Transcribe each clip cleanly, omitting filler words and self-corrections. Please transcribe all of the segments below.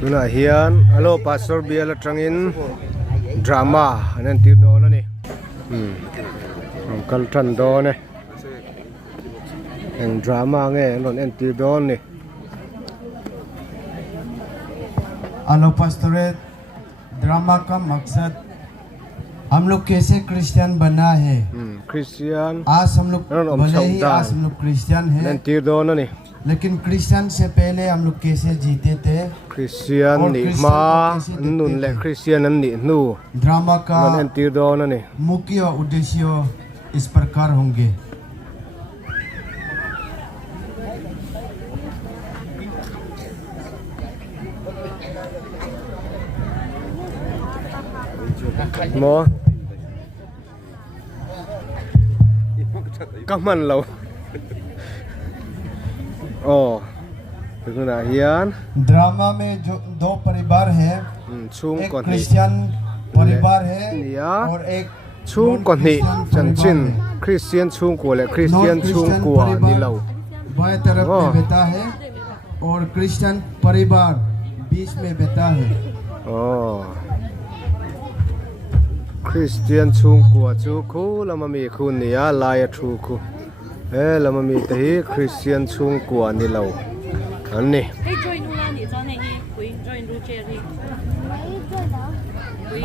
tuna hian alo pastor biala trangin drama anan tir do na ni kal than do ne eng drama nge non en tir do ni alo pastoरेट drama का मकसद हम लोग कैसे Christian बना है Christian आज हम लोग भले ही आज हम लोग क्रिश्चियन है लेकिन क्रिश्चियन से पहले हम लोग कैसे जीते थे क्रिश्चियन नि मा नुन ले क्रिश्चियन नि नु ड्रामा का मुख्य उद्देश्य इस प्रकार होंगे mo các man lâu tuna hian drama में जो दो परिवार है एक क्रिश्चियन परिवार है और एक chung kon ni chanchin Christian chung ko le Christian chung ko ni lo बाएं तरफ में बैठा है और क्रिश्चियन परिवार बीच में बैठा है Christian chung ko chu khu lama mi khu ni ya la ya thu khu lama mi te hi Christian chung ko ni lo an ni hey join nu la ni cho này hi quý join ru che đi quý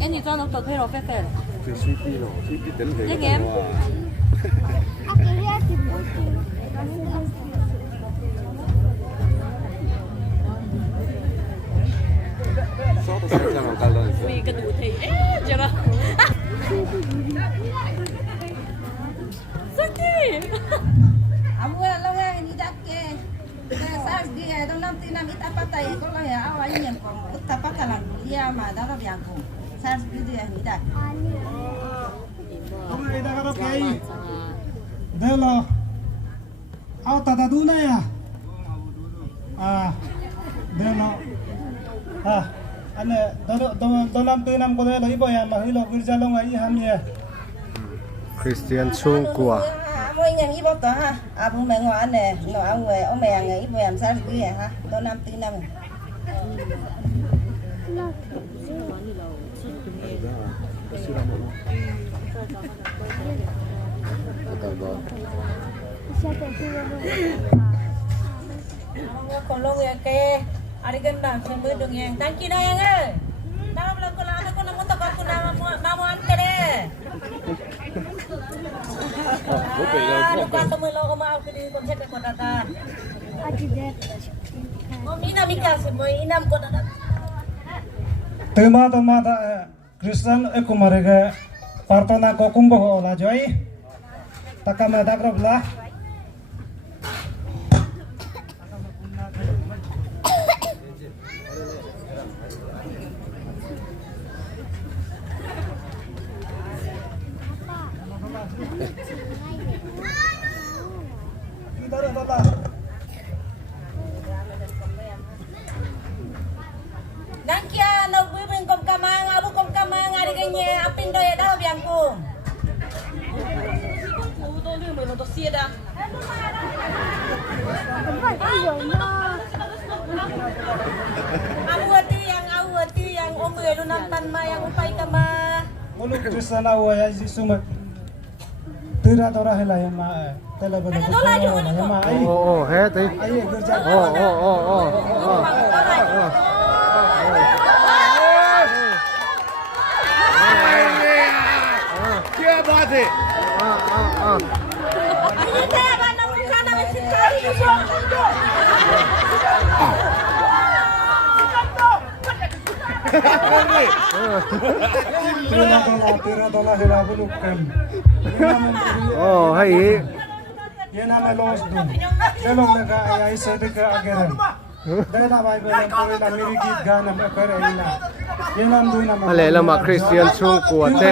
em ni cho nó tự thuê rồi phê phê thì suy đi đến thì em vì cái đủ thì chưa đâu sao thế Amu lo nga ni dak ke sars di dong nam tin nam ita patai ko lo ya awal nyem ko utapakalan dia ma da ro yang ko sars di dia ni dak ida ka kai delo au ta da du na ya delo ane do nam tin nam ko delo ibo ya ma hilo girja lo ngai ham ye Christian chung ko Moi nyang ibo to ha abu me ngo ane no angwe o me ang ibo yam sars di ha do nam tin nam Con lông ke ari ganda sembe dong yang tangki na yang dalam lagu la aku namu tak aku namu antere Bukan temen lo mau ke di konsep ke kota ta ina mika semua inam kota ta tema da Kristen ekumare ge partona ko kumbo la joy takama dagrabla Nangkia no bibing kom kamang abu kom kamang ari ganye apin do ya daw biang ko tôi lưu mình một xia đã awati yang omwe lu nampan ma yang upai kama Mulu Kristen awa ya Yesus ma tira tora hela ya ma tela bada ya ma ai he te ai gerja क्या बात है ini teh mana kana mesin kari tira tora hela bulu kem hay ye na me los dun telo me ga ai se de ka ageren dela bai bela pore na miri git gana me kare ina ye nam du na ale lama Christian chung ko te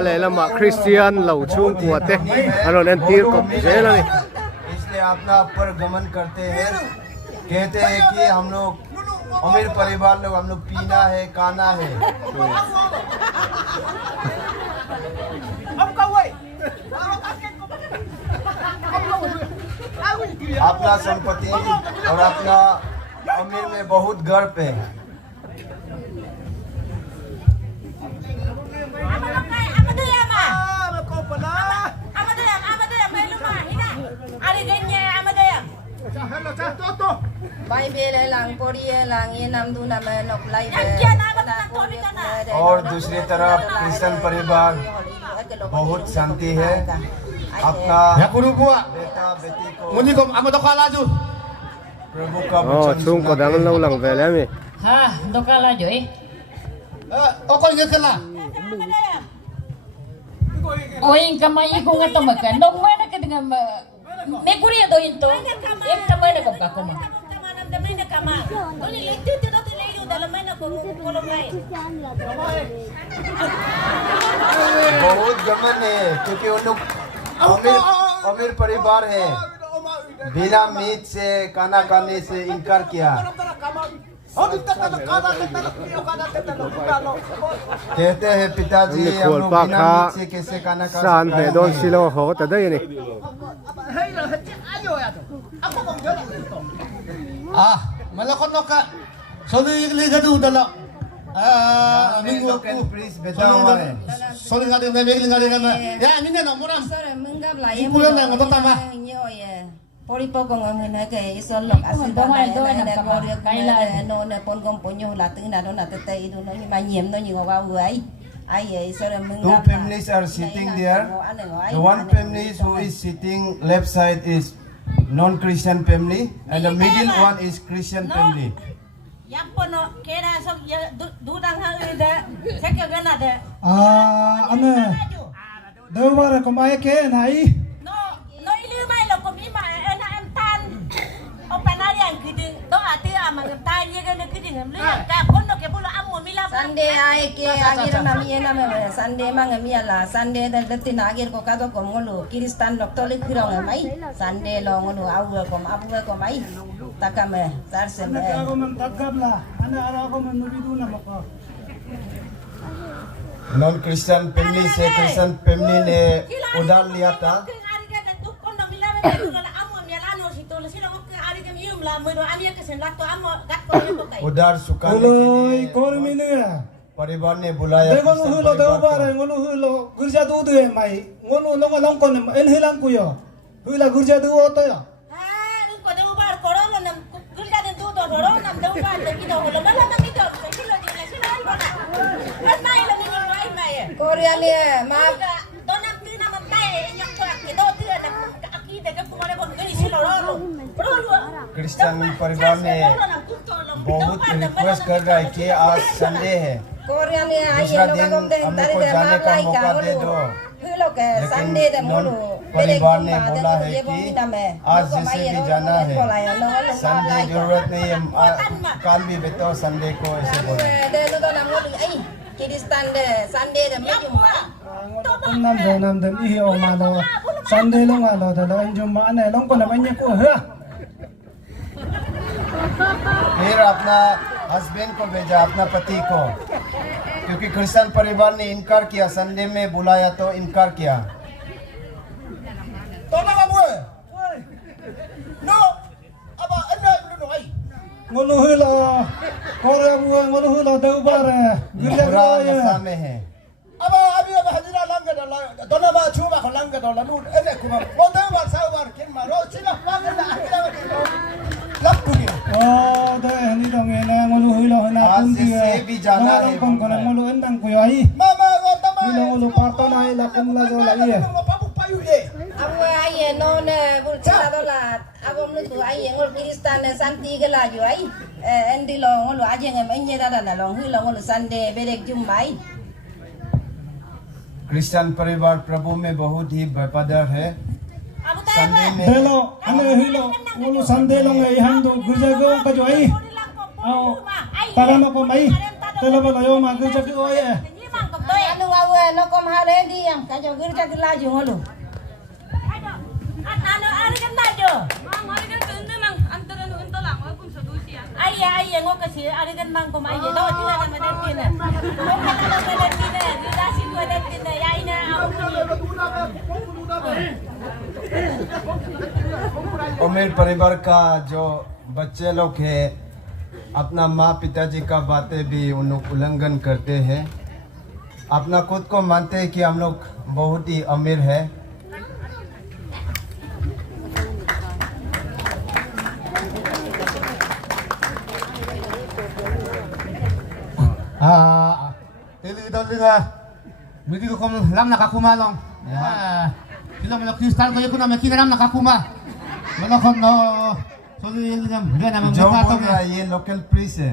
ale lama Christian lau chung ko te aron en tir ko je la ni इसलिए अपना पर गमन करते हैं कहते हैं कि हम लोग अमीर परिवार लोग हम लोग पीना है खाना है अपना संपत्ति और अपना अमीर में बहुत गर्व है। Bay bê làng Pori làng yên nam du nam nọc lay और दूसरी तरफ क्रिश्चियन परिवार बहुत शांति है। अपना बेटा बेटी को प्रभु का Ồ, वचन chung có सुनाते đang lâu lằng về lắm mi. Ha, doka la joy. Oing kamay ko nga tamakan. Dong mana ka dengan me kuria do into. Em tamay na ka ko ma. बहुत गमन है क्योंकि उन लोग अमीर परिवार है। बिना मीट से खाना खाने से इनकार किया। कहते हैं पिताजी Ni हम khol लोग pa बिना kha मीट से कैसे खाना खा san सकते pe हैं? don silo ho ta dai ni. Malakot no ka. Soli liga du dala. Minggu please beta हमारे Soli ngade na megli ngade na. Ya minne no moram. Pulang na ngato tama. Pori pokong ang na kay isol lok asin do mai do na pori kaila no na pon gom ponyo la tu na do na te te do no ni ma nyem no ni wa ai ai isol mung Two families are sitting there. The one family who is sitting left side is non-Christian family and the middle one is Christian family. Yang pono kera sok ya dudang hal ide. Sekya gana de. Ane. Đâu mà là có mai kia này. No ilu mai lo ko mi ma ena em tan. O panarian kiding do ati ama tan ye gana kiding em le ka kono ke bulo amo mila. Sunday ai ke agir na mi na me Sunday mang mi ala Sunday da letin agir ko ka do ko ngolu Kristan lok to le khirong mai Sunday lo ngolu au ko abu ko mai takame sar se me Ako man tagab la. Ana ara ako man nubidu na mako. Non-Christian family से Christian family ने उधार लिया था। उधार चुकाने के Oloy, लिए kor milia. परिवार ने बुलाया। Dai ngolu hulo dau bare ngolu hulo gurja du du mai. Ngolu long kon en hilang ku yo. Hula gurja du oto yo. Korea ni ma Christian परिवार ने बहुत रिक्वेस्ट कर रहा है कि आज संडे है, Korea ni ai दूसरा no दिन ka gom de हम tari लोग को de जाने ma का lai मौका ka दे दो। Hilo ke Sunday de ngolu परिवार ने बोला है कि आज जैसे भी जाना है, संडे जरूरत नहीं है, कल भी बताओ संडे को ऐसे बोला। de lu do na ngolu ai Kristan de Sunday de me jumpa Nam dem ihi o ma lo. Sunday lo nga lo da lo en jum ma ane long kon na banya ko ha. फिर अपना husband को भेजा, अपना पति को, क्योंकि Christian परिवार ने इनकार किया, संडे में बुलाया तो इनकार किया। Ngolu hulo. Korea bu ngolu hulo dau bare. Gurja बुरा ko नशा ya. में है। Oh, dai ni dong ena ngolu hulo na आज pun से dia. भी जाना है। Kon kon ngolu endang ku yo ai. Hulo ngolu parto na ai la kum la jo la ia. Abu ai no ne bul chila do la agom lu tu ai ngol Kristan ne santi ke la ju ai endi lo ngolu aje ngem enye da da long hulo ngolu Sunday belek jumbai Christian परिवार प्रभु में बहुत ही वफादार है। Sunday में Delo ane hulo ngolu Sunday lo ngai handu gurja go ka jo ai. Au para no ko mai. Delo ba yo ma gurja ko ai. anu awe no kom hare di yang ka jo gurja ke la ju ngolu Ai ngok kasi ari kan mang ko mai do ti na ma det tin. Ko ka na ma det tin ni da si ko det tin ya ina अमीर परिवार का जो बच्चे लोग है अपना माँ पिताजी का बातें भी उन लोग उल्लंघन करते हैं। अपना खुद को मानते हैं कि हम लोग बहुत ही अमीर है। Tili daw linga. Midi ko kom lam nakakuma long. Sila mga Kristan ko yung na kinaram nakakuma. Wala ko no. So linga gana mga जो बोल tato रहा है ये लोकल प्रीस है।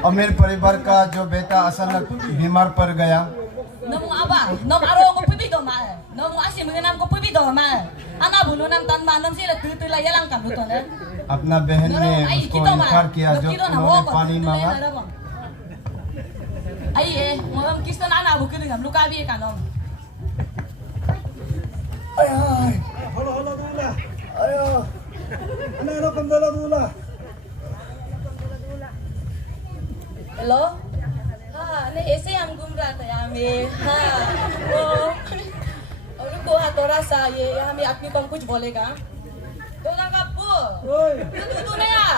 अमीर परिवार का जो बेटा अचानक बीमार पड़ गया। Nung aba, nung aro ko pibido ma. Nung asim ngenam ko pibido ma. Ana bulu nam tan manam sila tutula yalang kan luto na. अपना बहन ने उसको इनकार किया जो उन्होंने पानी मांगा। Ay eh, mo kista na ana bu kidingam luka bi kanom. Halo dula. Ayo. Ano kang dula? Hello? Ne ऐसे हम घूम रहा था यहाँ में वो और को हाथ रसा ये यहाँ में आदमी को हम कुछ बोलेगा तो ना कापू तू नहीं आ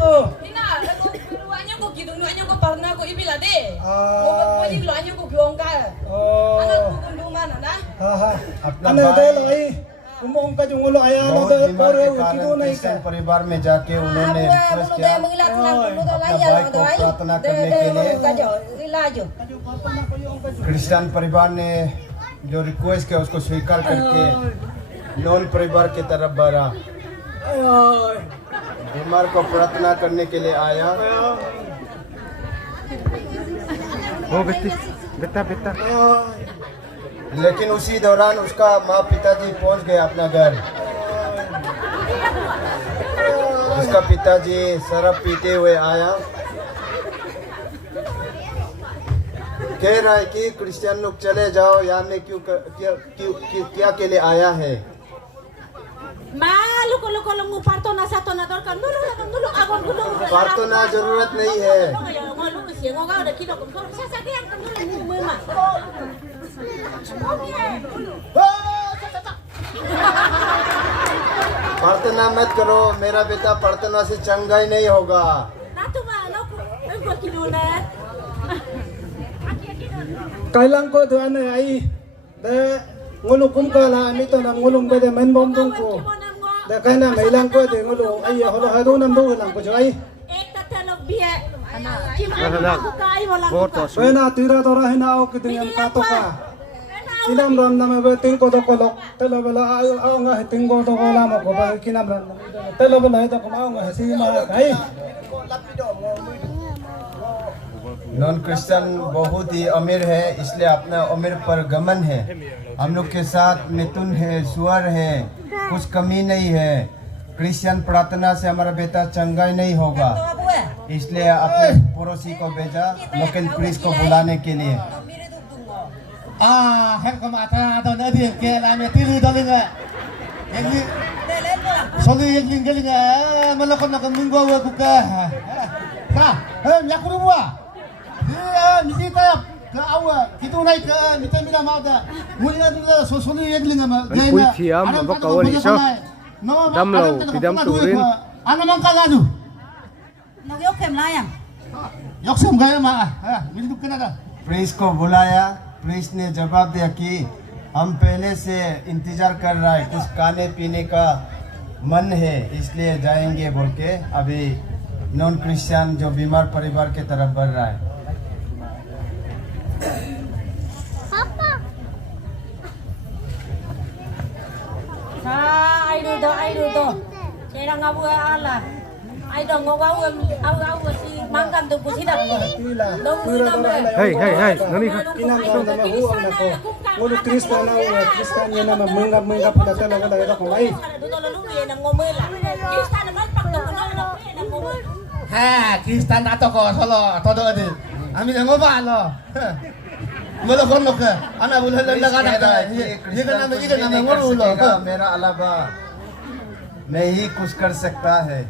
Do. Tina aku luanya ko gitu luanya ko parna ko ibila de mo di luanya ko giong ka anak ko kundu mana na अपना Ano भाई dahil ay umong ka yung ulo ay ano बहुत dahil बीमार puro के कारण kito na Christian ika. परिवार में जाके उन्होंने रिक्वेस्ट किया क्रिश्चियन परिवार ने जो रिक्वेस्ट किया उसको स्वीकार करके नॉन परिवार की तरफ बढ़ा। बीमार को प्रार्थना करने के लिए आया। ओ बेटा लेकिन उसी दौरान उसका माँ पिताजी पहुंच गए अपना घर। उसका पिताजी शराब पीते हुए आया, कह रहा है कि क्रिश्चियन लोग चले जाओ, यहाँ में क्या के लिए आया है। Malu kalau ngu parto na sato na dorkan dulu agon dulu प्रार्थना जरूरत नहीं है। malu sih ngoga udah kilo kom saya yang kan dulu mama प्रार्थना मत करो, मेरा बेटा प्रार्थना से चंगा ही नहीं होगा। na tu ma no ko kilo na Kailan ko doon ay dahil ngulo kum ka la amito na ngulong bede men bom dong ko. Da kana may lang ko de ngulo ay holo hado nam do lang ko joy. ekta telok biye Anak. Foto Soy na tira tora hina o kiting ang kato ka. Kinam ram na may ting ko to kolok. Telo bala aw nga ting ko to ko la mo ko ba kinam ram. Telo bala ito ko aw nga si ma kai. Non Christian बहुत ही अमीर है, इसलिए अपना अमीर पर गमन है। हम लोग के साथ मिथुन है, सुअर है, कुछ कमी नहीं है। क्रिश्चियन प्रार्थना से हमारा बेटा चंगा ही नहीं होगा, इसलिए अपने पड़ोसी को भेजा लोकल प्रीस्ट को बुलाने के लिए। Her ko mata daw na di ke la me tili daw linga. Yang soli yang linga malakon na minggo wa ku ka. Ka, yakuru wa. Misita ka awa kitu nai ka mitan bila mauda. Mulya dula soli yang linga ma. Pui thiam ba kawal iso. Dam lo tidam turin. Ano man ka ladu? nagyok kem layang Yoksum gaya ma. Mindu ka na da. Priest को बुलाया, priest ने जवाब दिया कि हम पहले से इंतजार कर रहा है, कुछ खाने पीने का मन है इसलिए जाएंगे बोल के अभी नॉन क्रिश्चियन जो बीमार परिवार के तरफ बढ़ रहा है। ai đưa to cái đang ngau ala ai dong ngau au si mangkan tu kusi dak dong Hey, nani ka? Kinam ram na hu ang nako. Ngulo Krista na Krista niya na menggap pala telo bala ito ko ay. Dito lalu ye nang ngomel lah. Kita naman pag to na nang ngomel. Kristan ato ko solo todo adi. Amin ang ngoba lo. Molo kon nok. Ana bulhal lang ka na. Ikan na ngoro lo. मेरा अलावा मैं ही कुछ कर सकता है।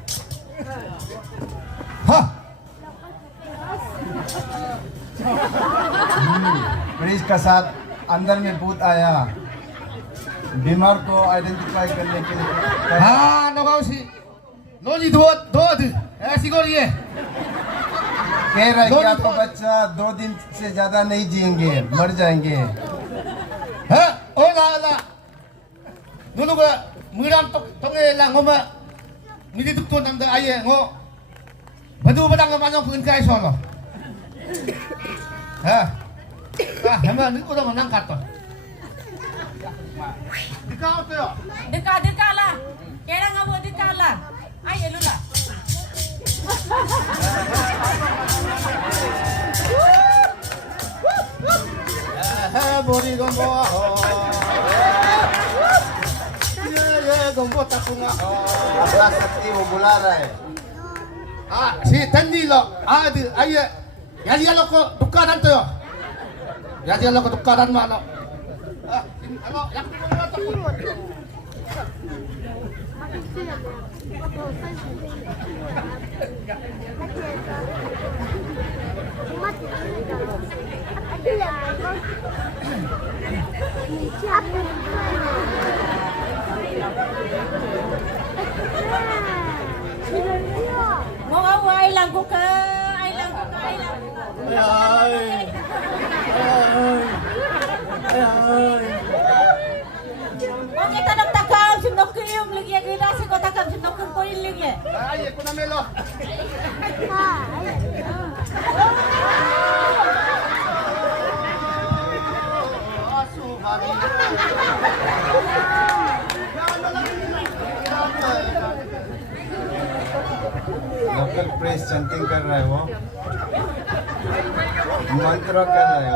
Priest का साथ अंदर में भूत आया, बीमार को आइडेंटिफाई करने के लिए। हाँ नगाउसी नोनी दो ऐसी को ये कह रहा है कि आपका बच्चा 2 दिन से ज्यादा नहीं जिएंगे, मर जाएंगे। हाँ ओला नूनु का मुराम तोंगे लांगोमा मिली तुक तो नंदा आये ngो badu badang ka manong pun kai solo ha hema ni ko da manang kato dikau to yo Deka lah. Kera ngabo deka lah. Ay elula. bori gombo ye gombo takunga अपना शक्ति वो बुला रहा है। si tandi lo adi aye yaji lo ko dukaran to yo yaji lo ko dukaran ma lo ano yak Mau ay lang ko ka. Okay, tanong takam sinok ko yung ligya gila si ko takam sinok ko yung ligya. aye ko na melo local press chanting कर रहा है, वो मंत्र कर रहा है।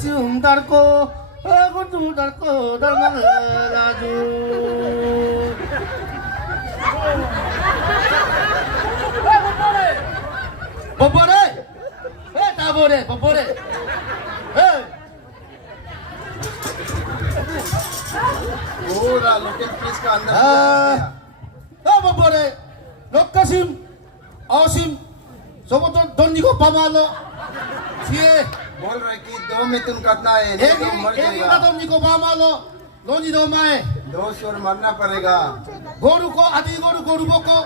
siung darko aku tu darko darman laju bobore tabore पूरा local press का अंदर घुस गया। bobore lokasim ausim soboto donnigo pamalo sie बोल रहे कि 2 में तुम करना है, नहीं तो मर जाएगा। donnigo pamalo noni do mae 2 स्वर मरना पड़ेगा। goru ko adi goru boko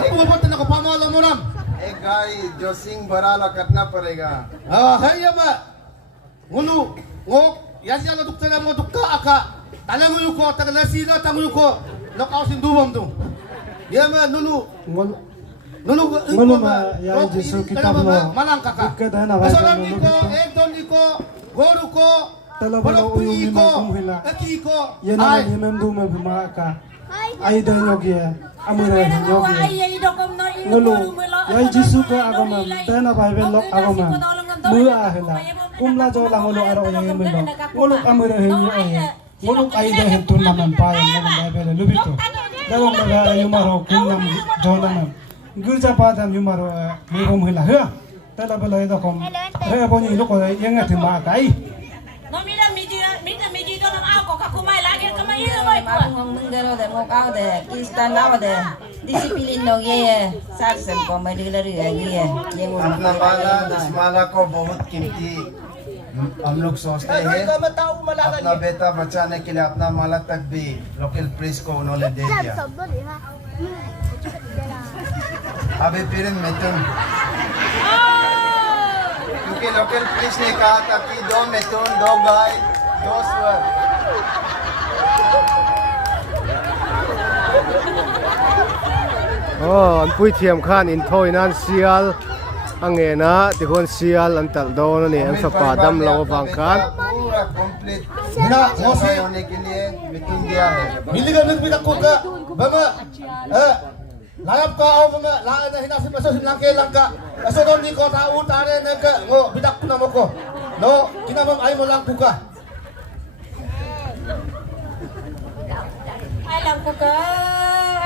aku bobote na ko pamalo moram एक गाय जो सिंह भरा ला करना पड़ेगा। haya ma ngulu ngo yasi ala duktana mo dukka aka talangu ko tagalasi na tangu ko lokausin duwam du yama nulu ngolo ma ya Jesu kitab lo manang kaka ke dana ba solami ko ekdoni ko goru ko talo balo uyu ma kumhila aki ko yena yemem du me bima ka ai da yogi amure yogi ngolo ya Jesu ka agama dana Bible lo agama mu ahela kumla jo la ngolo aro yemem lo ngolo amure ngolo ai da hen tun naman pa ngolo Bible lubito dago ma yumaro kumnam jolanam gurja padam yumaro mebom hila ha tala balo ida kom re boni lo ko yenga thima kai No mira miji do nam ako kakumay lagi kamay boy ko. Ngong munggero de ngokao de kistan nawa de disiplin no ye sarsem ko mai dilar ye अपना माला इस माला को बहुत कीमती हम लोग सोचते हैं। अपना बेटा बचाने के लिए अपना माला तक भी लोकल प्रेस को उन्होंने दे दिया। अभी फिर मिथुन, क्योंकि लोकल प्रेस ने कहा था कि 2 मिथुन 2 गाय 2 स्वर। an pui thiam khan in thoi nan sial angena tikon sial antal don ni ang sa padam law bangkan पूरा कंप्लीट Mina, ngosi. होने के लिए मिथुन दिया है Miliga nagbitak ko ka. Bama, layap ka o bama, laan na hinasin maso simlangke lang ka. Aso doon di ko tao tare na ka. Ngo, bitak ko na mo ko. No, kinamam ay mo lang ko ka. Ai làm cuộc cơ,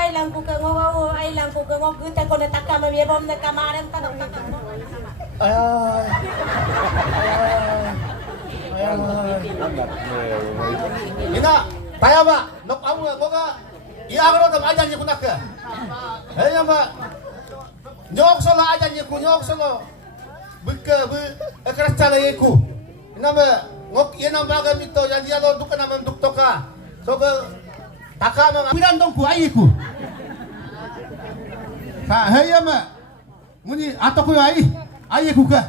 ai làm cuộc cơ ngô ngô, ai làm cuộc cơ ngô cứ tay con tắc cam mà bia bom tắc cam mà đem tắc tắc tắc. Ay, Ina, tayo ba? Nok ang ko ka. Iagro tam ajan ni kunak ka. Hey ba? Nyok solo ajan ni ku nyok solo. Buka bu ekras cala ku. Ina ba? Ngok ina baga mito yan dia lo duka namam duk toka. So ka taka ma piran dong ku ai ku. Sa hey ma. Muni ato ku ai ku ka.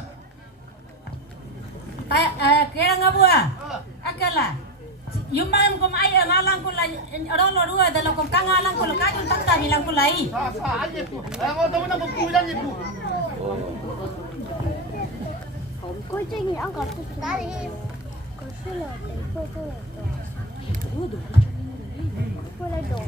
Kaya nga buwa. Akala. Yung man ko ay ngalang ko la ron lo ruwa dalo ko kangalang ko ka yung takta bilang ko lai. Sa ai ku. Ay mo daw na magkulan ni ku. quy trình thì ông có thực ra thì có sự là để phơi phơi lại đổ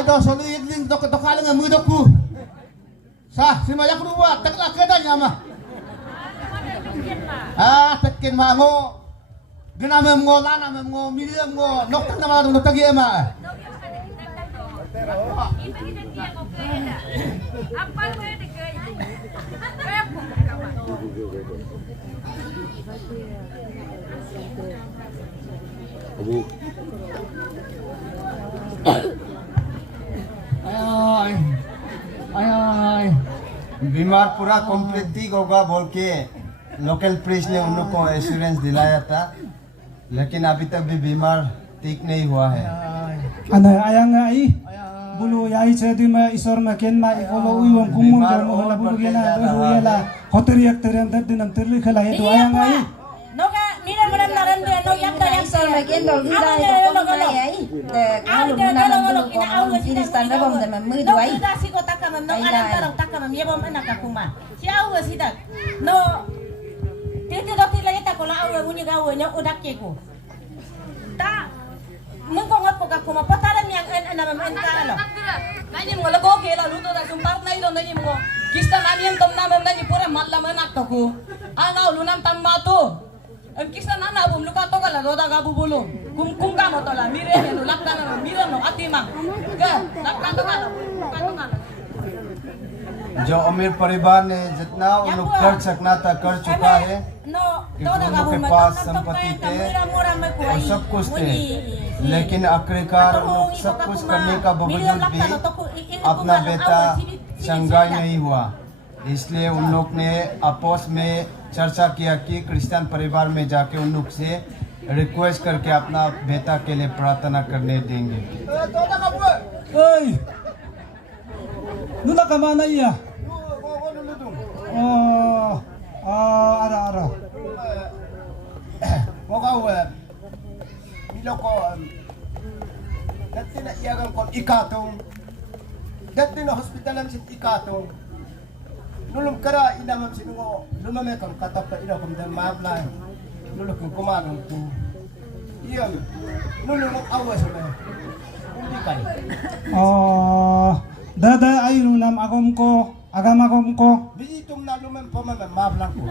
Ito solo yung tokala nga mudo ko. Sa simaya ko ruwa takla kada nya ma. Tetkin ma ngo. Ginamem ngo lana mem ngo miliam ngo noktak na ma noktak ye ma. बीमार पूरा complete ठीक होगा बोल के local press ने उन लोग को एश्योरेंस दिलाया था लेकिन अभी तक भी बीमार ठीक नहीं हुआ है ana ayang ai bulu yai chedi ma isor ma ken ma ikolo uiwong kumun jo mo la bulu gena do yela hoteri ak terem dadinam terli khala edu ayang ai Noga nira maram naran dia no yang da yang isor ma ken do gila ko ko mai ai de kalu na lo ko Kiristan da bom da ma mu do ai da si ko takam no alam tarong takam ye bom anak kuma si awu si dak no tete dokti lagi ta ko la awu bunyi ga awu nya udak ke ko ta mun ko ngot ko ka kuma pataran yang en anam en ka lo nai mo la ko ke la lu to da sumpar nai lo nai mo kista na miem tom na mem nai pura malla manak to ko ana lu nam tam ma to ang kista na na bum lu ka to ka la do da ga bu bulu kum ka mo to la mire ne lu lak ka na mire no atima ke lak ka to ka ka जो अमीर परिवार ने जितना उन लोग कर सकना था कर चुका है no कि उन लोग के पास संपत्ति थे और सब कुछ थे लेकिन आखिरकार उन लोग सब कुछ करने का बावजूद भी अपना बेटा शंघाई नहीं हुआ इसलिए उन लोग ने आपस में चर्चा किया कि क्रिश्चियन परिवार में जाके उन लोग से रिक्वेस्ट करके अपना बेटा के लिए प्रार्थना करने देंगे oi nuna ka mana iya ara Moga miloko dati na iyagang kon ikatong dati na hospitalan sit ikatong nulum kara inamam sinungo lumame kon katapa ina kom dan mabla nuluk kon kumanong tu iyam nulung awas me undi kai dada ay nam agam ko bijitum na lumem pamam mablang ko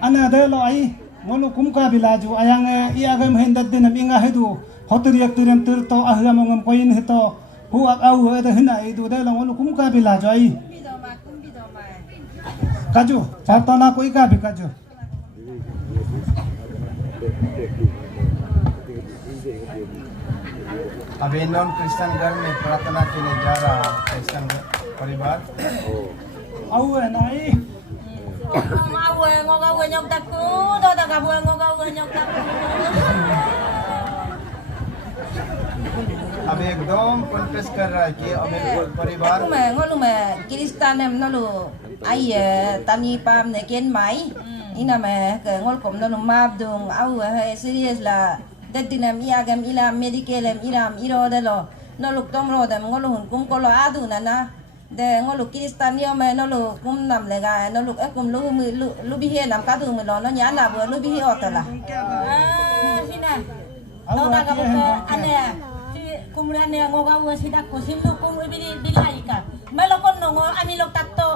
ana delo ai ngolu kumka bilaju ayang iagam hendat dinam inga hedu hoteri ak tiram tirto ahlam ngam koin heto hu ak au eda hina edu delo ngolu kumka bilaju ai kaju chartona ko ika bi kaju अभी non Christian घर में प्रार्थना के लिए जा रहा है Christian परिवार au nai awu ngoga nyok taku do da ga bu ngoga nyok taku अब एकदम कन्फेस कर रहा है कि अमीर परिवार ngolu ma Kiristan em no lu ai tani pam ne ken mai ina ma ke ngol kom no map dung au he serious la Detinam iagam ilam medikalem iram iro delo noluk tomro dem ngoluk kum kolo adu nana de ngoluk Kristan yo me noluk kum nam lega noluk ekum lu bihe nam kadu me lo no nyana bo lu bihe otala sina no ta ka ane si kumran ne ngoga wo sida ko simnu kum ibili bilaika melokon no ami lok tatto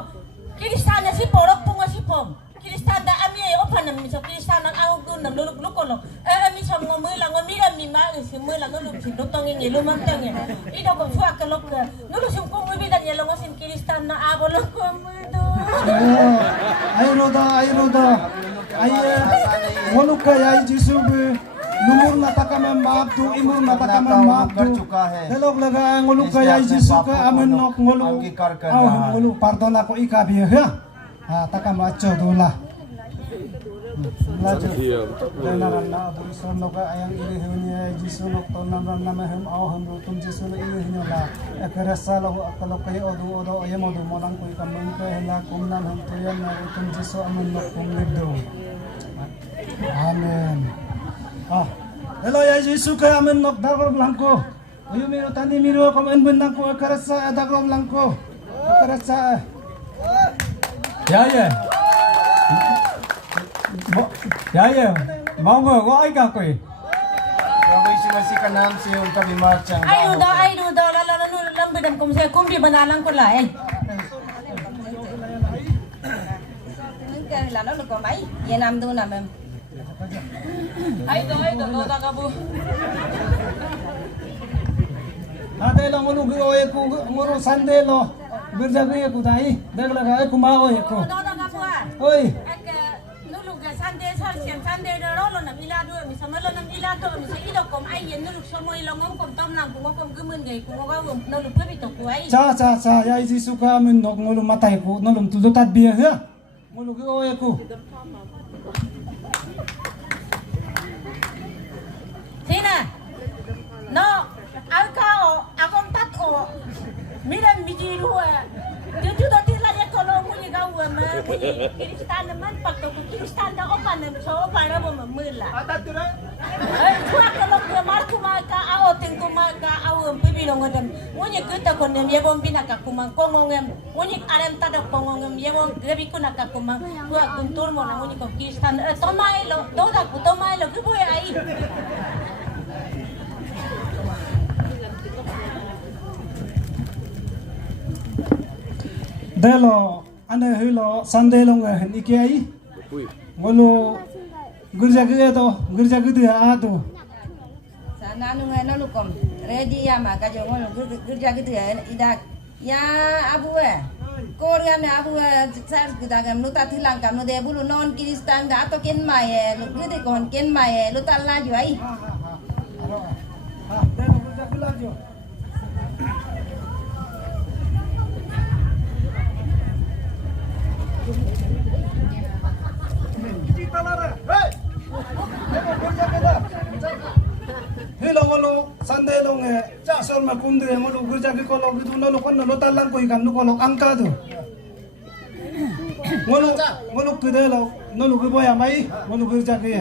Kristan si porok punga si pom Kristan da ami opanam mi so Kristan ang au gun nam luluk lukolo ami so ngomui la ngomira mi ma si mui la ngoluk si dotong ngi lu manteng ido ko fuak ke lok nulu sim kum ibili dan yelo ngosin Kristan na abolo ko mudo ay roda ay ngoluk ka yai jisu be lumur mata kama maaf tu imur mata kama maaf tu delok laga ngoluk ka yai jisu ka amen nok ngoluk au ngoluk pardon aku ika bi ya ha takama chodula laju danaran na burisam noka ayang ilihunya jisu nok tonam ran nama hem au hem rutum jisu na ilihunya la ekerasa lahu akalok kay odo ayam odo molang ko ikameng ko hela kumnan hem tuyan na rutum jisu amen nok kumlido amen hello ya jisu ka amen nok dagor blanco ayo miro tani miro komen benang ko ekerasa dagor blanco ekerasa mau gọi cả quỷ प्रभु यीशु मसीह का नाम से उनका बीमार चंगा ai do la lam bedam kum se kum di banalang ko lai ke la nó được có mấy ye nam tu nam em ai do ta ka bu ate lo ngolu gi oye ku ngoro sande lo birja gi ku dai deg laga ku ma oye ku do ta ka bu oi ek nulu ga sande sar siam sande do lo nam ila do mi samalo nam ila do mi se ido kom ai yen nulu somo ilo ngom kom tom nam ku ngom gumun gai ku ngom nulu pebi to ku ai cha ya jisu ka min nok ngolu matai ku nolum tu tat bi ha ngolu gi oye ku sina no alkao akom tat o miram bijiru tu do ti la ya kolo muni ga wa ma Kristan man pak to Kristan da opan na so para bo ma mula chua kolo ke mar kuma ka ao ting kuma ka ao pibi lo ngodam muni kita kon ne bom binaka kuma kongongem muni aren ta da kongongem ye bom gebi kuna ka kuma bua kuntur mo na muni ko Kristan tomai lo do da ku tomai lo ku bo ai delo ane hilo sande lo nge iki ai ngolu gurja ge a to sana nu ngai no lukom ready ya ma ka jo ngol gurja gitu ya idak ya abu korean abu sar gudagam nu ta thilang kam nu de bulu non Kristan da to ken mai lu gede kon ken mai lu ta la jo ai delo gurja ge la jo hilo ngolo sande lo nge sol ma kumde ngolo gurja ki kolo gitu no kon no talang ko ikan no kolo angka tu ngolo kede lo no lu boya mai ngolo gurja ki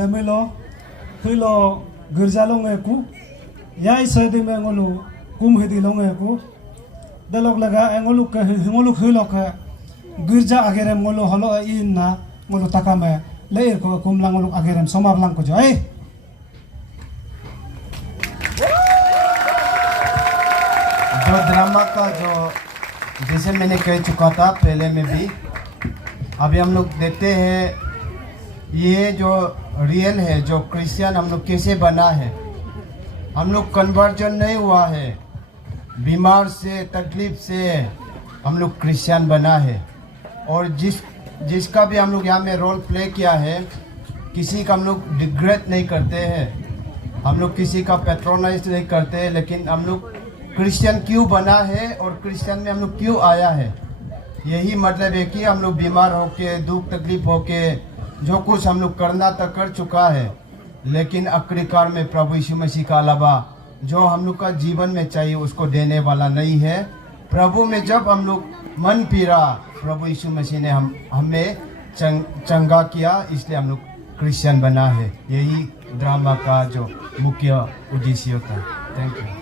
demelo hilo girja lo nge ku yai sedi me ngolu kum hedi lo nge ku dalok laga ngolu hilo ka girja agerem ngolu holo inna ngolu takame leir ko kum lang ngolu agerem somar lang ko jai जो drama का जो जैसे मैंने कह चुका था पहले में भी अभी हम लोग देखते हैं ये जो रियल है जो क्रिश्चियन हम लोग कैसे बना है हम लोग कन्वर्जन नहीं हुआ है बीमार से तकलीफ से हम लोग क्रिश्चियन बना है और जिसका भी हम लोग यहाँ में रोल प्ले किया है किसी का हम लोग डिग्रेड नहीं करते हैं, हम लोग किसी का पेट्रोनाइज नहीं करते हैं, लेकिन हम लोग क्रिश्चियन क्यों बना है और क्रिश्चियन में हम लोग क्यों आया है, यही मतलब है कि हम लोग बीमार होके, दुख तकलीफ होके, जो कुछ हम लोग करना तक कर चुका है, लेकिन आखिरकार में प्रभु यीशु मसीह का अलावा जो हम लोग का जीवन में चाहिए उसको देने वाला नहीं है। प्रभु में जब हम लोग मन फिरा, प्रभु यीशु मसीह ने हमें चंगा किया, इसलिए हम लोग क्रिश्चियन बना है। यही ड्रामा का जो मुख्य उद्देश्य होता है। Thank you.